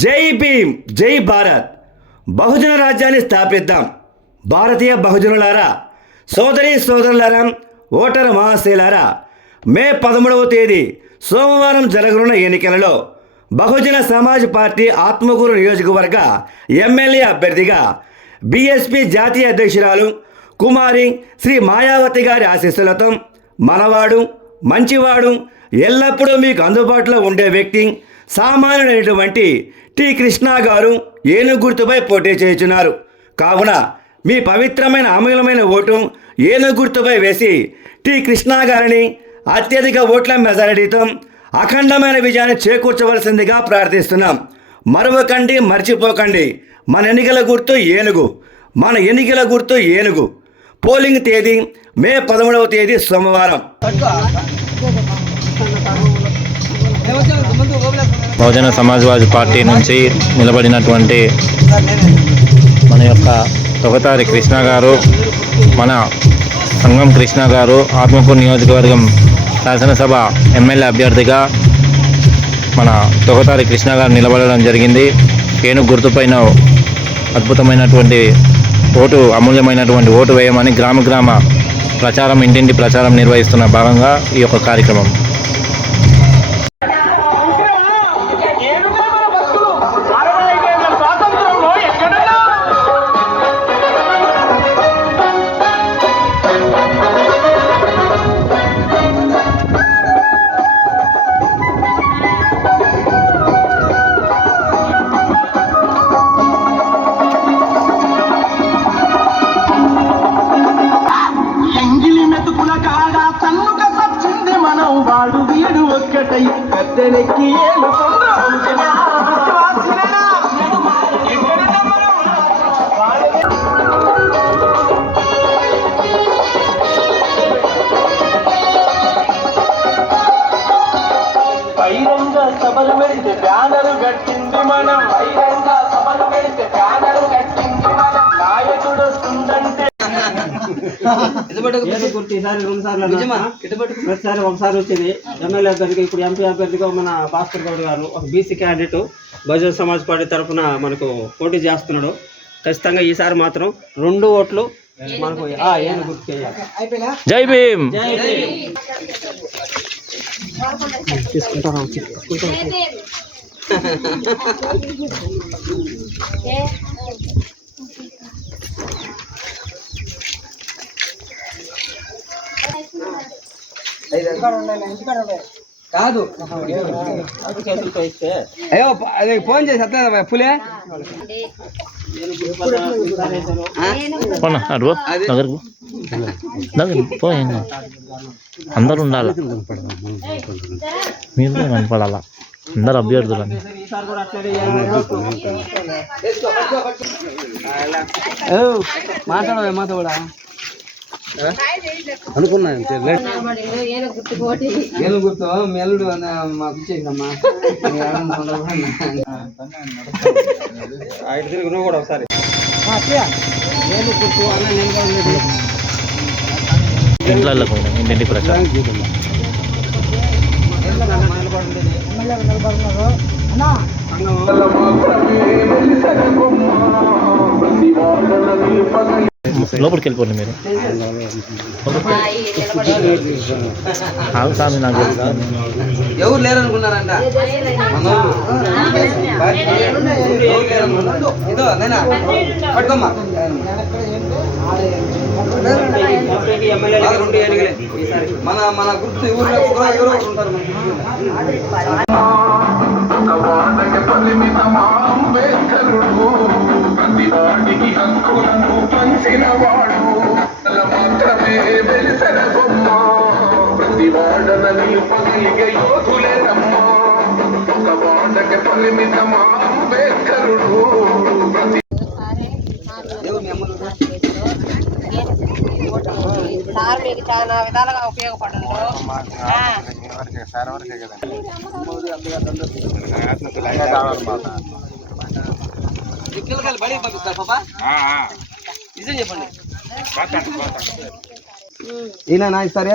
జై భీమ్ జై భారత్. బహుజన రాజ్యాన్ని స్థాపిద్దాం. భారతీయ బహుజనులారా సోదరి సోదరులారా ఓటర్ మహాశైలారా మే పదమూడవ తేదీ సోమవారం జరగనున్న ఎన్నికలలో బహుజన సమాజ్ పార్టీ ఆత్మకూరు నియోజకవర్గ ఎమ్మెల్యే అభ్యర్థిగా బీఎస్పీ జాతీయ అధ్యక్షురాలు కుమారి శ్రీ మాయావతి గారి ఆశీస్సులతో మనవాడు మంచివాడు ఎల్లప్పుడూ మీకు అందుబాటులో ఉండే వ్యక్తి సామాన్యుడైనటువంటి టి కృష్ణ గారు ఏనుగు గుర్తుపై పోటీ చేయుచున్నారు. కావున మీ పవిత్రమైన అమూల్యమైన ఓటు ఏనుగు గుర్తుపై వేసి టి కృష్ణ గారిని అత్యధిక ఓట్ల మెజారిటీతో అఖండమైన విజయాన్ని చేకూర్చవలసిందిగా ప్రార్థిస్తున్నాం. మరవకండి మర్చిపోకండి. మన ఎన్నికల గుర్తు ఏనుగు. మన ఎన్నికల గుర్తు ఏనుగు. పోలింగ్ తేదీ మే పదమూడవ తేదీ సోమవారం. బహుజన సమాజ్వాదీ పార్టీ నుంచి నిలబడినటువంటి మన యొక్క తొగతారి కృష్ణ గారు మన సంగం కృష్ణ గారు ఆత్మకూరు నియోజకవర్గం శాసనసభ ఎమ్మెల్యే అభ్యర్థిగా మన తొగతారి కృష్ణ గారు నిలబడడం జరిగింది. ఏనుగు గుర్తుపైన అద్భుతమైనటువంటి ఓటు అమూల్యమైనటువంటి ఓటు వేయమని గ్రామ గ్రామ ప్రచారం ఇంటింటి ప్రచారం నిర్వహిస్తున్న భాగంగా ఈ యొక్క కార్యక్రమం. వాడు ఒక్కటై పెద్దనెక్కి బహిరంగ సభలు పెడితే బ్యానరు కట్టింది మనం. బహిరంగ ప్రతిసారి ఒకసారి వచ్చింది. ఎమ్మెల్యే అభ్యర్థిగా ఇప్పుడు ఎంపీ అభ్యర్థిగా మన భాస్కర్ గౌడ్ గారు ఒక BC candidate Bahujan Samaj party తరఫున మనకు పోటీ చేస్తున్నాడు. ఖచ్చితంగా ఈసారి మాత్రం రెండు ఓట్లు మనకు జై భీమ్! జై భీమ్. తీసుకుంటారా? తీసుకుంటారా? కాదు. అయ్యో అది ఫోన్ చేసి అట్లా పులే. దగ్గరకు దగ్గర. అందరూ ఉండాలి? మీరు కూడా కనపడాలా? అందరు అభ్యర్థులు మాట్లాడవే మాతో కూడా. అనుకున్నాను ఏళ్ళు గుర్తు మెల్లుడు అని మాకు ఇచ్చేసిందమ్మా. ఐదు తిరిగి నువ్వు కూడా ఒకసారి. ఏను గుర్తు అన్న నేను కూడా ఉండేది. ఇంట్లో పోయినాం ఇంటింటి ప్రచారం లోపలికి వెళ్ళిపోండి మీరు. స్వామి నాకు. ఎవరు లేరనుకున్నారంట? పట్టుకోమ్మా. మన మన గుర్తు ఊర్లో కూడా ఎవరో ఉంటారు హక్కులను పగలిగే యోధులేనమ్మా ఒక వాడకి పరిమితమా అంబేద్కరుడు. ప్రతి సార్ మీకు చాలా విధాలుగా ఉపయోగపడండు పిల్లకాయలు బడికి పంపిస్తారు పాపా నిజం చెప్పండి ఈయన నా ఇస్తారే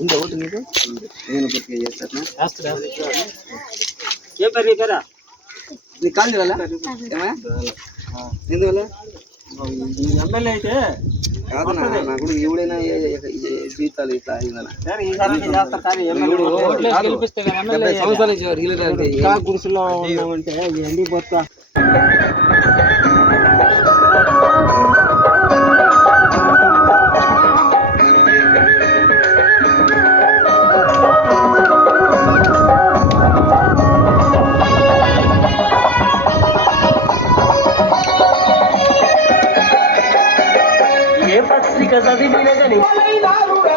ఉందా ఓటు నీకు నేను గుర్తుగా చేస్తాను ఏం పేరు నీ పేరా కాల్ ఏమయ్యా ఎందువల్ల ఎమ్మెల్యే అయితే కాదు నా నాకు జీవితాలు ఇట్లా సంవత్సరాల గుడిసెలో ఉన్నామంటే ఎండి బొత్త जैसा भी पीने नहीं।